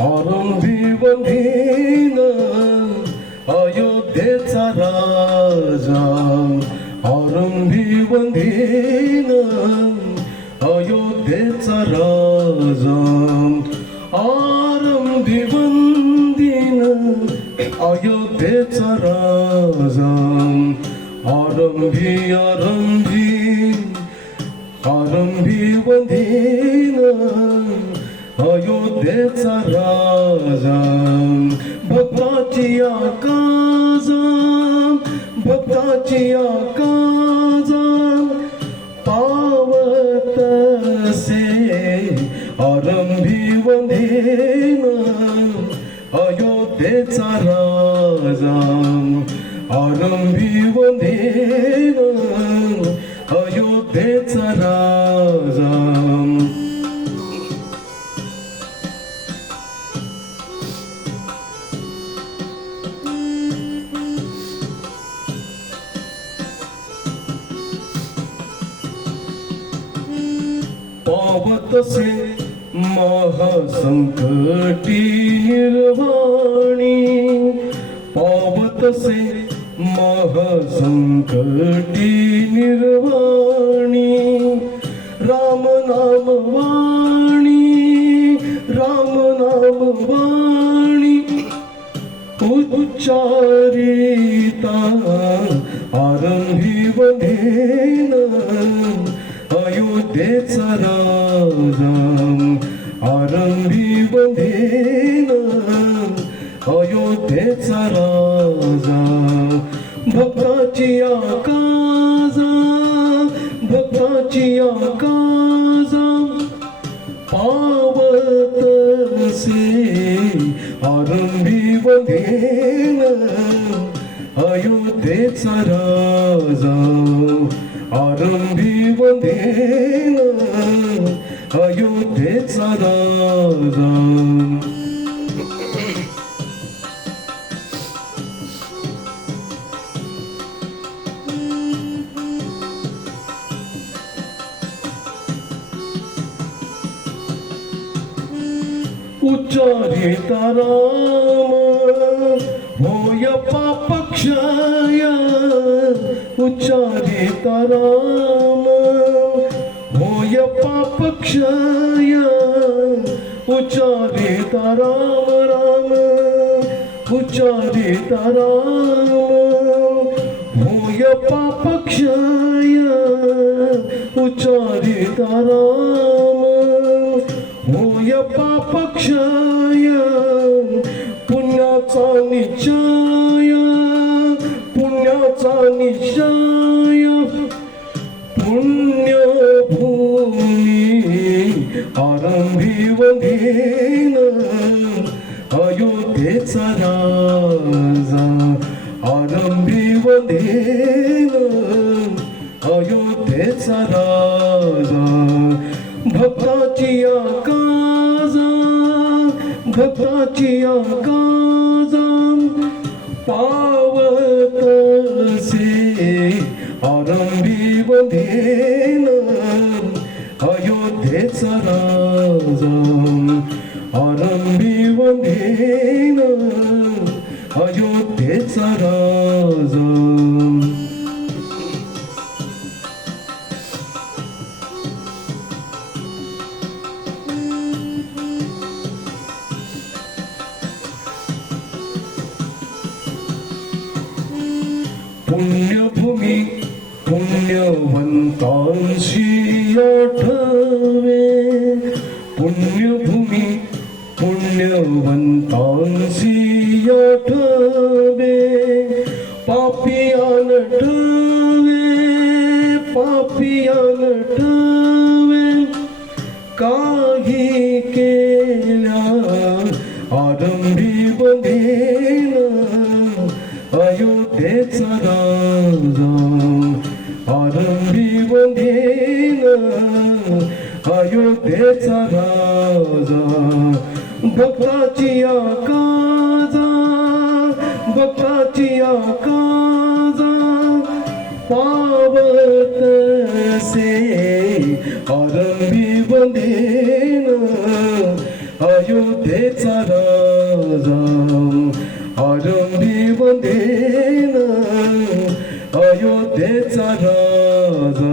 आरंभी बंधीन अयोध्येचा राजा, आरंभी बंधीन अयोध्येचा राजा, आरंभी बंधीन अयोध्येचा राजा, आरंभी आरंभी आरंभी बंधीन अयोध्येचा राजा, भक्ताची आकाजा, भक्ताची आकाजा पावत से, आरंभी बंधीन अयोध्येचा राजा, आरंभी बंधीन अयोध्येचा राजा. पावत से महासंकटी निर्वाणी, पावत से महासंकटी निर्वाणी, राम नाम वाणी, राम नाम वाणी उच्चारिता, आरंभी बंधीन अयोध्येचा राजा, आरंभी बंधीन अयोध्येचा राजा, भक्ताची आकाजा, भक्ताची आकाजा पावत से, आरंभी बंधीन अयोध्येचा राजा, आरंभी बंधीन अयोध्येचा राजा. उच्चारिता राम होय पापक्षय, उच्चारिता राम होय पापक्षय, उच्चारिता राम राम, उच्चारिता राम होय पापक्षय, उच्चारिता राम होय पापक्षय, पुण्याचा निश्चय, पुण्याचा निश्चय, पुण्यभूमी आरंभी बंधीन अयोध्येचा राजा, आरंभी बंधीन अयोध्येचा राजा, भक्ताची आकाजा, भक्ताची आकाजा पावत से, आरंभी बंधीन अयोध्येचा राजा, आरंभी बंधीन अयोध्येचा राजा. पुण्यभूमी पुण्यवंतांशी आठवे, पुण्यभूमी पुण्यवंतांशी आठवे, पापियान ठवे, पापियान ठवे काही केल्या, आरंभी बंधीन अयोध्येचा राजा, आरंभी बंधीन अयोध्येचा राजा, भक्ताची आकाजा, भक्ताची आकाजा पावत से, आरंभी बंधीन अयोध्येचा राजा आरंभी वंदेन अयोध्येचा राजा